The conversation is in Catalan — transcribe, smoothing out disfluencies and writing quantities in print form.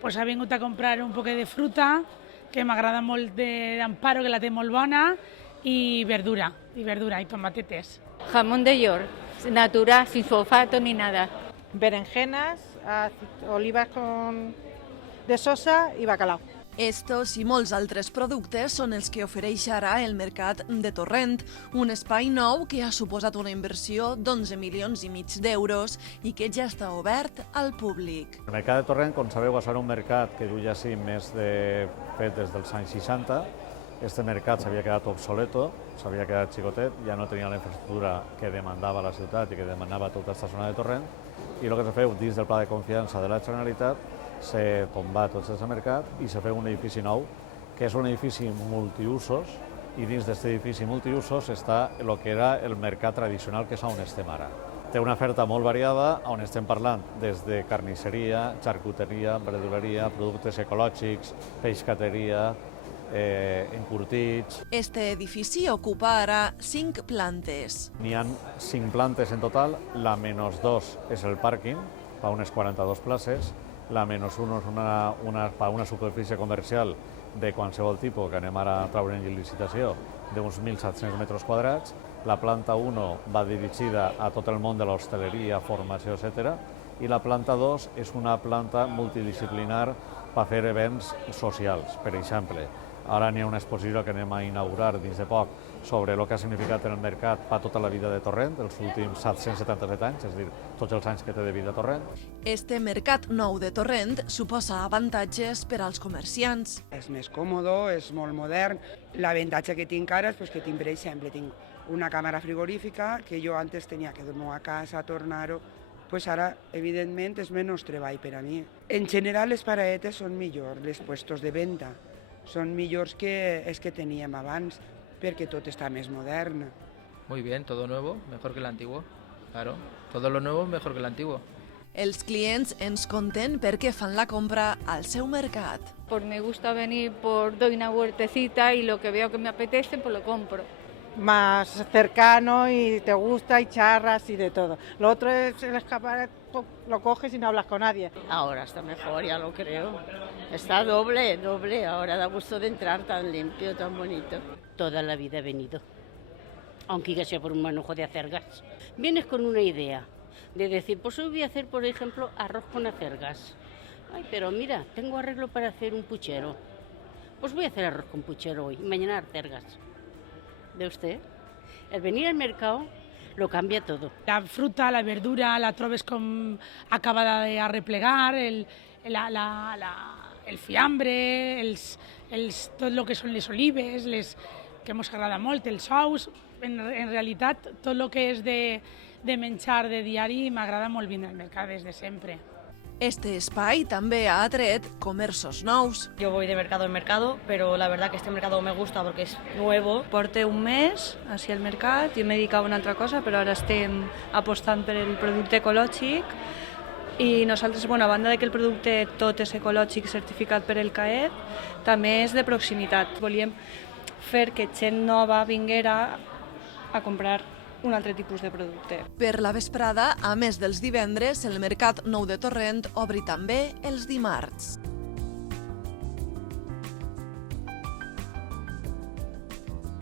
Pues ha vingut a comprar un poquet de fruta, que m'agrada molt d'Amparo, que la té molt bona, i verdura, i tomatetes. Jamón de York, natural, sin sulfato ni nada. Berenjenas, olivas de sosa i bacalao. Estos i molts altres productes són els que ofereix ara el Mercat de Torrent, un espai nou que ha suposat una inversió d'11,5 milions d'euros i que ja està obert al públic. El Mercat de Torrent, com sabeu, va ser un mercat que duia així més de fet des dels anys 60. Este mercat s'havia quedat obsoleto, s'havia quedat xicotet, ja no tenia la infraestructura que demandava la ciutat i que demanava tota aquesta zona de Torrent, i el que s'ha fet dins del Pla de Confiança de la Generalitat se tomba tot aquest mercat i se fa un edifici nou, que és un edifici multiusos, i dins d'aquest edifici multiusos està el que era el mercat tradicional, que és on estem ara. Té una oferta molt variada, on estem parlant des de carnisseria, charcuteria, verduleria, productes ecològics, pescateria, encurtits. Este edifici ocupa ara 5 plantes. N'hi ha 5 plantes en total, la -2 és el pàrquing, fa unes 42 places, la -1 és una superfície comercial de qualsevol tipus, que anem ara a treure en licitació, d'uns 1.700 metres quadrats. La planta 1 va dirigida a tot el món de l'hostaleria, formació, etc. I la planta 2 és una planta multidisciplinar per fer events socials, per exemple. Ara n'hi ha una exposició que anem a inaugurar dins de poc sobre el que ha significat en el mercat per tota la vida de Torrent, els últims 777 anys, és a dir, tots els anys que té de vida Torrent. Este mercat nou de Torrent suposa avantatges per als comerciants. És més còmode, és molt modern. L'avantatge que tinc ara és que tinc, per exemple, tinc una càmera frigorífica que jo antes tenia que dur-me a casa, tornar-ho, pues ara, evidentment, és menys treball per a mi. En general, les paradetes són millors, les puestos de venda són millors que els que teníem abans, perquè tot està més modern. Muy bien, todo nuevo, mejor que el antiguo. Claro, todo lo nuevo mejor que el antiguo. Els clients ens conten per què fan la compra al seu mercat. Pues me gusta venir, doy una vueltecita y lo que veo que me apetece, pues lo compro. Más cercano y te gusta y charras y de todo. Lo otro es el escaparate, lo coges y no hablas con nadie. Ahora está mejor, ya lo creo. Está doble, ahora da gusto de entrar, tan limpio, tan bonito. Toda la vida he venido, aunque sea por un manojo de acergas. Vienes con una idea de decir, pues hoy voy a hacer, por ejemplo, arroz con acergas. Ay, pero mira, tengo arreglo para hacer un puchero. Pues voy a hacer arroz con puchero hoy, mañana acergas. ¿Ve usted? El venir al mercado lo cambia todo. La fruta, la verdura, la trobes com acabada de arreplegar, el fiambre, tot el que són les olives, que ens agrada molt, els ous. En realitat, tot el que és de menjar de diari m'agrada molt vindre al mercat des de sempre. Este espai també ha atret comerços nous. Yo voy de mercado en mercado, pero la verdad que este mercado me gusta porque es nuevo. Porté un mes així al mercat i m'he dedicat a una altra cosa, però ara estem apostant per el producte ecològic i nosaltres, a banda de que el producte tot és ecològic certificat per el CAED, també és de proximitat. Volíem fer que gent nova vinguera a comprar un altre tipus de producte. Per la vesprada, a més dels divendres, el Mercat Nou de Torrent obri també els dimarts.